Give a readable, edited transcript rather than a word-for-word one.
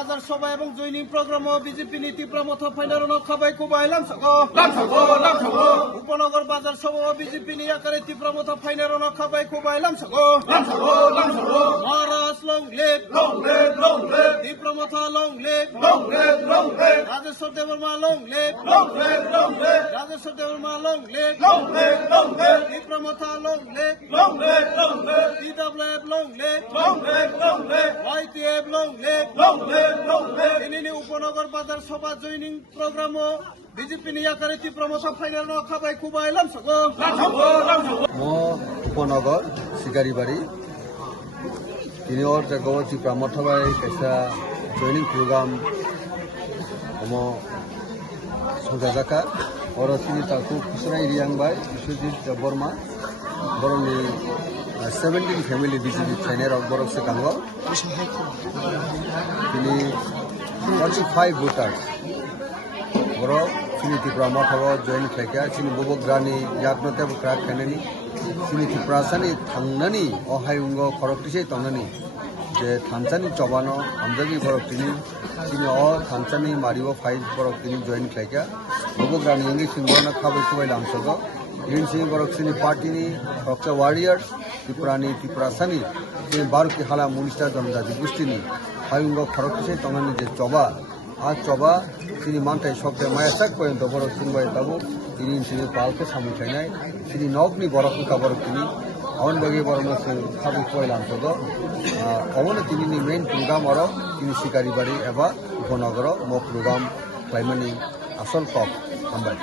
বাজার সভা এবং জৈনিক প্রোগ্রাম ও বিজেপি নীতি প্রমথ ফাইনার খাবাই কুবাইলাম উপনগর বাজার সভা ও বিজেপি নি আকারে তীব্রমথ ফাইনার খাবাই কুবাইলাম মহারাজ লং লেপ তীব্রমথ লং লেপ রাজেশ্বর দেবর্মা লং লেপ রাজেশ্বর দেবর্মা লং লেপ তীব্রমথ লং লেপ TWF long leg, YTF long leg, ini উপনগর বাজার সভা জয়নিং প্রোগ্রাম ও বিজেপি নি আকারে তীব্রমথ ফাইনাল খাবাই কুবাইলাম উপনগর শিকারিবাড়ি তিনি ওর জায়গা তীব্রমথ বাই কাইসা জয়নিং প্রোগ্রাম ওমো সংজাজাকা ওর তিনি তাকু খুসরাই রিয়াংবাই বিশ্বজিৎ বর্মা বরংনি 17 ফ্যামিলি বিজেপি ফাইনার বরং সে গাঙ্গ তিনি 45 ভোটার বড় তিনি তীব্রমথ জয়েন খাইকা তিনি ববগ্রানি ইয়াকনতে বক্রা খাইनानि তিনি তীব্রাসানি थांनानि अहायुंग खरकटिसे तंनानि जे थानसानि चबानो हमजागि खरकटिनि তিনি थानसानि मारिव फाइव खरकटिनि जয়েन खाइका बबग्रानि इंगि सिंगना खाबै खुबै लामसग ग्रीन सिंह बरक्सिनी पार्टी रक्षा वारियर्स त्रिपुरानी त्रिपुरासानी भारत की हाला मुनिस्टा जनजाति गोष्ठी हायुंग खरकसे तंगानी जे चबा आ चबा তিনি मानथाय सबदे मायासाक पर्यन्त बरक सिंहबाय ताबो তিনি पालके सामुखायनाय তিনি नगनि बरकनि काबर তিনি अनबागे बरनो खाबु खयलांसग अवनो তিনি मेन प्रोग्राम और তিনি शिकारिबाड़ी एबा उपनगर मो प्रोग्राम खालामनायनि आसल कप हामबाय।